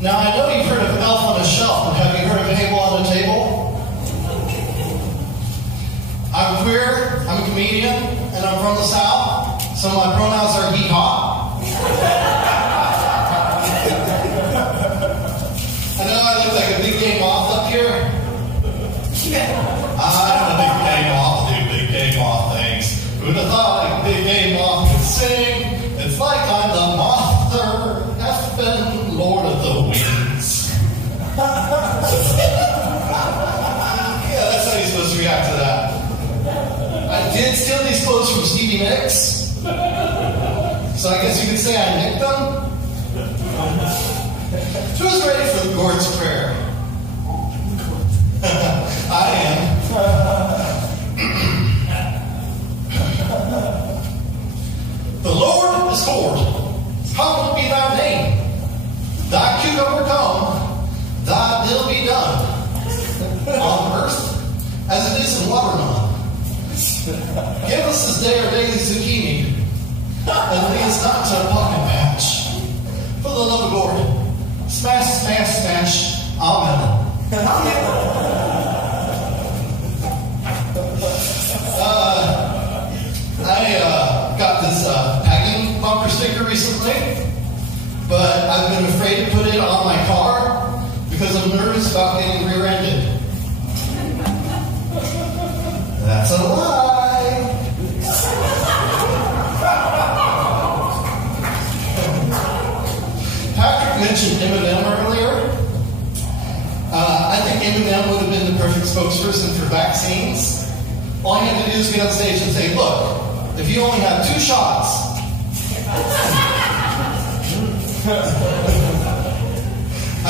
Now, I know you've heard of Elf on a Shelf, but have you heard of Table on a Table? I'm queer, I'm a comedian, and I'm from the South, so my pronouns are he-haw. I know I look like a big game moth up here. I'm a big game moth, do big game moth things. Who'd have thought a big game moth could sing? It's like I'm the Mother effing Lord of the Winds. Yeah, that's how you're supposed to react to that. I did steal these clothes from Stevie Nicks, so I guess you could say I nicked them. Who's ready for the Lord's Prayer? I am. The Lord is Lord. Hallowed be thy name. Thy kingdom come, thy will be done. On earth as it is in Watermelon. Give us this day our daily zucchini, and lead us not to a pumpkin patch. For the love of Lord, smash, smash, smash. Amen. I got this packing bumper sticker recently, but I've been afraid to put it on my car because I'm nervous about getting rear-ended. That's a lie. Patrick mentioned Eminem earlier. I think Eminem would have been the perfect spokesperson for vaccines. All you have to do is get on stage and say, look, if you only have 2 shots. I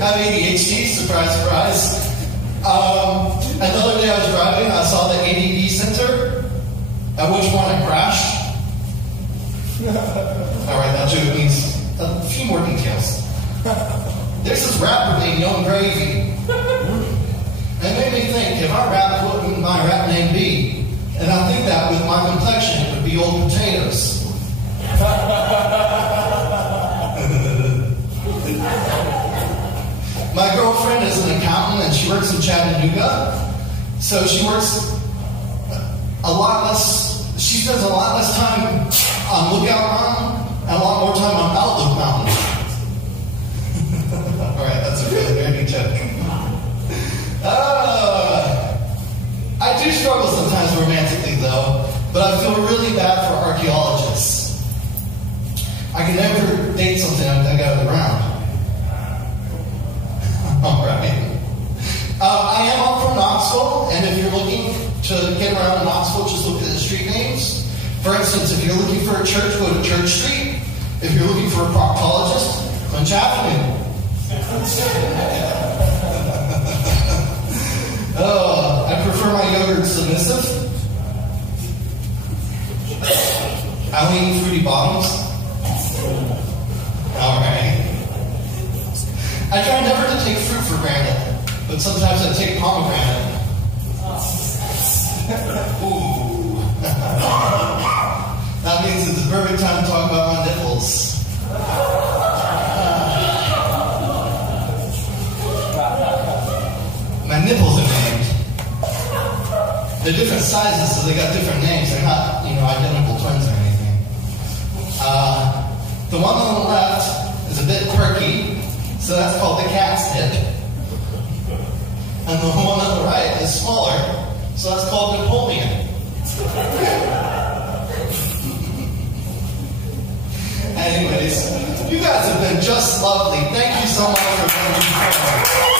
have ADHD, surprise, surprise. Another day I was driving, I saw the ADD center, at which point I crashed. Alright, that joke needs a few more details. There's this rapper named Young Gravy. It made me think, if I rap, what would my rap name be? And I think that with my complexion, it would be Old Potatoes. My girlfriend is an accountant and she works in Chattanooga. So she works a lot less, she spends a lot less time on Lookout Mountain and a lot more time on Outlook Mountain. Alright, that's a really nerdy joke. I do struggle sometimes romantically though, but I feel really bad for archaeologists. I can never date something I dug out of the ground. Alright. I am up from Knoxville, and if you're looking to get around in Knoxville, just look at the street names. For instance, if you're looking for a church, go to Church Street. If you're looking for a proctologist, Clinch Avenue. I prefer my yogurt submissive. I only eat Fruity Bottoms. Alright. I try never to take fruit for granted, but sometimes I take pomegranate. Ooh. That means it's the perfect time to talk about my nipples. My nipples are named. They're different sizes, so they got different names. They're not, identical twins or anything. The one on the left is a bit quirky, so that's called the cat's nip. And the one on the right is smaller, so that's called Napoleon. Anyways, you guys have been just lovely. Thank you so much for being here.